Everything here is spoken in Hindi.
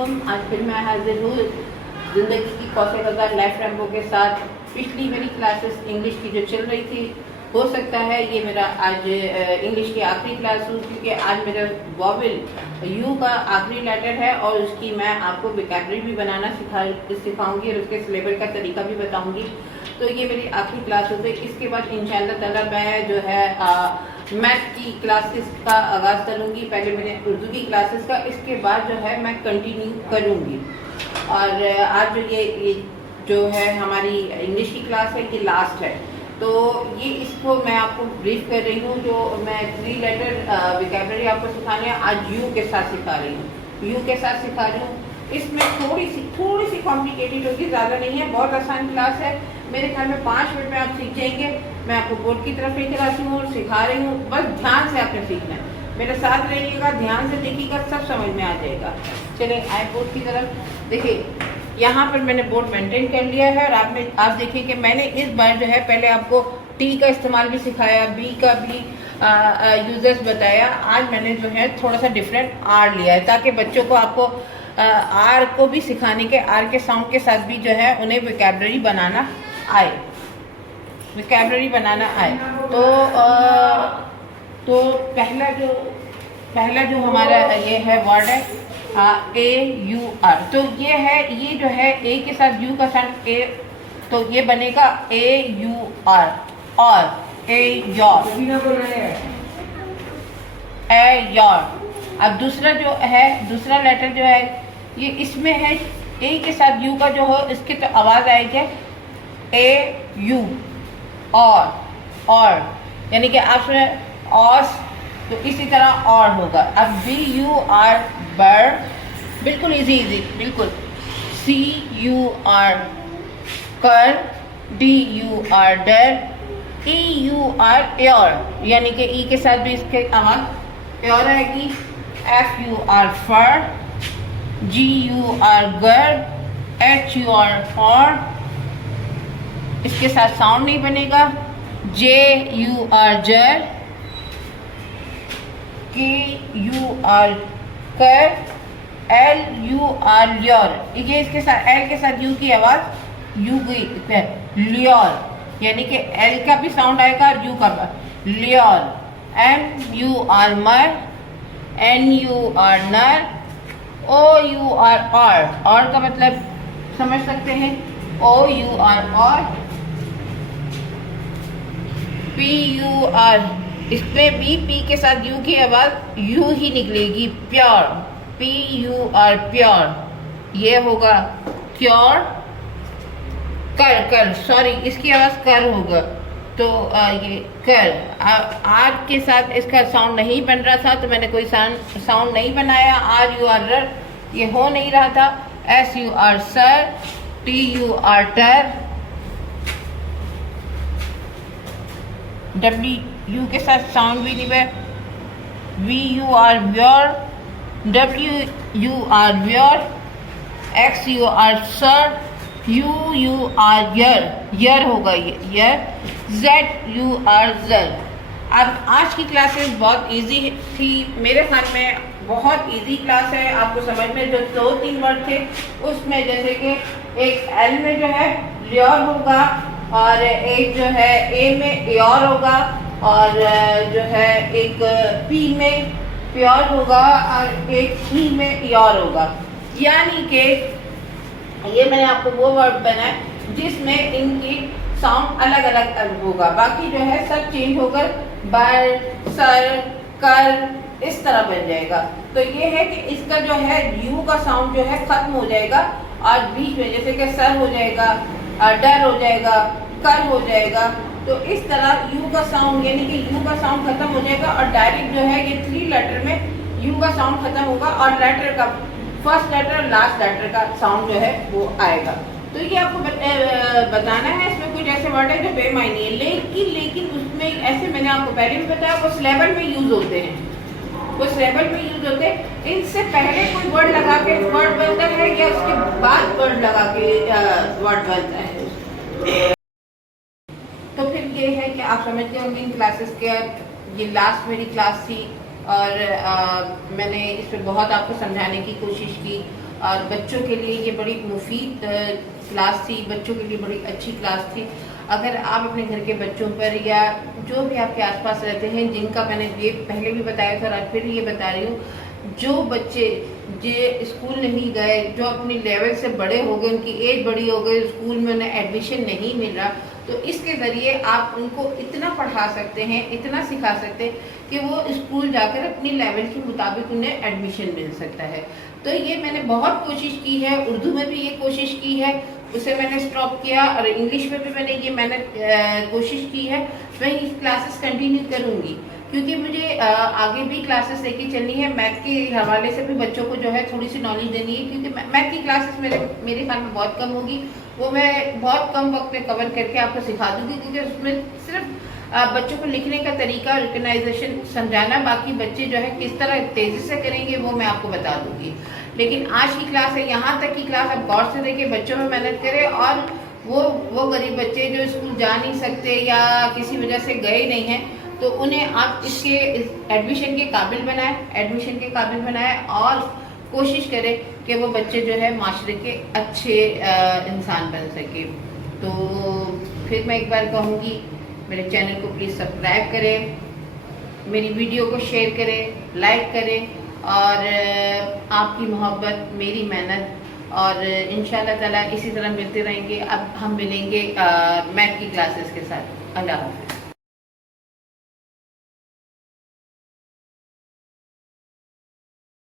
वालेकुम। आज फिर मैं हाजिर हूँ ज़िंदगी की कौसे कदर लाइफ रैम्बो के साथ। पिछली मेरी क्लासेस इंग्लिश की जो चल रही थी, हो सकता है ये मेरा आज इंग्लिश की आखिरी क्लास हो, क्योंकि आज मेरा वॉवेल यू का आखिरी लेटर है और उसकी मैं आपको वोकैबुलरी भी बनाना सिखाऊंगी और उसके सिलेबस का तरीका भी बताऊंगी। तो ये मेरी आखिरी क्लास होती है। इसके बाद इंशाअल्लाह ताला मैं जो है मैथ की क्लासेस का आगाज़ करूँगी। पहले मैंने उर्दू की क्लासेस का, इसके बाद जो है मैं कंटिन्यू करूँगी। और आज ये जो है हमारी इंग्लिश की क्लास है, ये लास्ट है। तो ये इसको मैं आपको ब्रीफ कर रही हूँ। जो मैं 3 लेटर वोकैबुलरी आपको सिखाने हैं, आज यू के साथ सिखा रही हूँ। यू के साथ सिखा रही हूँ। इसमें थोड़ी सी कॉम्प्लिकेटेड होगी, ज़्यादा नहीं है, बहुत आसान क्लास है। मेरे ख्याल में 5 मिनट में आप सीख जाएंगे। मैं आपको बोर्ड की तरफ लेकर आती हूँ और सिखा रही हूँ। बस ध्यान से आपने सीखना है, मेरे साथ रहिएगा, ध्यान से देखिएगा, सब समझ में आ जाएगा। चलिए आए बोर्ड की तरफ। देखिए यहाँ पर मैंने बोर्ड मेंटेन कर लिया है और आप देखिए कि मैंने इस बार जो है पहले आपको टी का इस्तेमाल भी सिखाया, बी का भी यूजर्स बताया। आज मैंने जो है थोड़ा सा डिफरेंट आर लिया है, ताकि बच्चों को आपको आर को भी सिखाने के, आर के साउंड के साथ भी जो है उन्हें वोकैबुलरी बनाना आए, वोकैबुलरी बनाना आए। तो पहला जो हमारा ये है वर्ड है ए यू आर। तो ये है, ये जो है ए के साथ यू का साउंड ए, तो ये बनेगा ए यू आर, और ए योर, ए योर। अब दूसरा जो है, दूसरा लेटर जो है, ये इसमें है ए के साथ यू का जो हो, इसके तो आवाज़ आएगी ए यू और, यानी कि आप सुने ऑस, तो इसी तरह और होगा। अब बी यू आर बर, बिल्कुल इजी बिल्कुल। सी यू आर कर, डी यू आर डर, ई यू आर योर, यानी कि ई के साथ भी इसके आवाज़ योर आएगी। F U R fur, G U R gur, H U R for, इसके साथ साउंड नहीं बनेगा। जे यू आर जर, के यू आर कर, एल यू आर योर, ये इसके साथ एल के साथ यू की आवाज़ यू गई लियोर, यानी कि एल का भी साउंड आएगा और यू का भी लियोर। एम यू आर मर, एन यू आर नर, ओ यू आर और का मतलब समझ सकते हैं, ओ यू आर और, पी यू आर, इसमें भी पी के साथ यू की आवाज़ यू ही निकलेगी, pure, P U R pure. ये होगा क्योर, कर सॉरी, इसकी आवाज़ कर होगा, तो ये कर। आर के साथ इसका साउंड नहीं बन रहा था, तो मैंने कोई साउंड नहीं बनाया। आर यू आर रर, ये हो नहीं रहा था। एस यू आर सर, टी यू आर टर, डब्ल्यू यू के साथ साउंड भी नहीं है। वी यू आर व्योर, डब्ल्यू यू आर व्योर, एक्स यू आर सर, यू आर यर होगा ये यर, जेड यू आर जर। अब आज की क्लासेस बहुत इजी थी, मेरे ख्याल में बहुत इजी क्लास है। आपको समझ में जो 2-3 वर्ड थे, उसमें जैसे कि एक एल में जो है लियोर होगा, और एक जो है ए में योर होगा, और जो है एक पी में प्योर होगा, और एक ई में योर होगा। यानी कि ये मैंने आपको वो वर्ड बनाया जिसमें इनकी साउंड अलग अलग होगा, बाकी जो है सब चेंज होकर बर, सर, कर इस तरह बन जाएगा। तो ये है कि इसका जो है यू का साउंड जो है खत्म हो जाएगा, और बीच में जैसे कि सर हो जाएगा, डर हो जाएगा, कर हो जाएगा। तो इस तरह यू का साउंड, यानी कि यू का साउंड खत्म हो जाएगा, और डायरेक्ट जो है ये 3 लेटर में यू का साउंड खत्म होगा, और लेटर का फर्स्ट लेटर और लास्ट लेटर का साउंड जो है वो आएगा। तो ये आपको बताना है। इसमें कुछ ऐसे वर्ड है जो बेमायने है, लेकिन उसमें ऐसे मैंने आपको पहले भी बताया, वो सिलेबल में यूज होते हैं, वो सिलेबल में यूज होते हैं। इनसे पहले कोई वर्ड लगा के वर्ड बनता है, या उसके बाद वर्ड लगा के वर्ड बनता है। तो फिर ये है कि आप समझते होंगे इन क्लासेस के, ये लास्ट मेरी क्लास थी, और मैंने इस पर बहुत आपको समझाने की कोशिश की, और बच्चों के लिए ये बड़ी मुफीद क्लास थी, बच्चों के लिए बड़ी अच्छी क्लास थी। अगर आप अपने घर के बच्चों पर या जो भी आपके आसपास रहते हैं, जिनका मैंने ये पहले भी बताया था और आज फिर ये बता रही हूँ, जो बच्चे जो स्कूल नहीं गए, जो अपनी लेवल से बड़े हो गए, उनकी एज बड़ी हो गई, स्कूल में उन्हें एडमिशन नहीं मिल रहा, तो इसके ज़रिए आप उनको इतना पढ़ा सकते हैं, इतना सिखा सकते हैं कि वो स्कूल जाकर अपनी लेवल के मुताबिक उन्हें एडमिशन मिल सकता है। तो ये मैंने बहुत कोशिश की है, उर्दू में भी ये कोशिश की है, उसे मैंने स्टॉप किया, और इंग्लिश में भी मैंने कोशिश की है। मैं ये क्लासेस कंटिन्यू करूँगी क्योंकि मुझे आगे भी क्लासेस लेके चलनी है। मैथ के हवाले से भी बच्चों को जो है थोड़ी सी नॉलेज देनी है, क्योंकि मैथ की क्लासेस मेरे ख्याल में बहुत कम होगी, वो मैं बहुत कम वक्त में कवर करके आपको सिखा दूंगी, क्योंकि उसमें सिर्फ बच्चों को लिखने का तरीका, रिकग्नाइजेशन समझाना, बाकी बच्चे जो है किस तरह तेज़ी से करेंगे वो मैं आपको बता दूंगी। लेकिन आज की क्लास है, यहाँ तक की क्लास आप गौर से देखिए, बच्चों में मेहनत करें, और वो गरीब बच्चे जो स्कूल जा नहीं सकते या किसी वजह से गए नहीं हैं, तो उन्हें आप इसके एडमिशन के काबिल बनाएं और कोशिश करें कि वो बच्चे जो है माशरे के अच्छे इंसान बन सके। तो फिर मैं एक बार कहूँगी, मेरे चैनल को प्लीज़ सब्सक्राइब करें, मेरी वीडियो को शेयर करें, लाइक करें, और आपकी मोहब्बत मेरी मेहनत, और इंशाल्लाह ताला इसी तरह मिलते रहेंगे। अब हम मिलेंगे मैथ की क्लासेस के साथ। अल्लाह हाफ़िज़।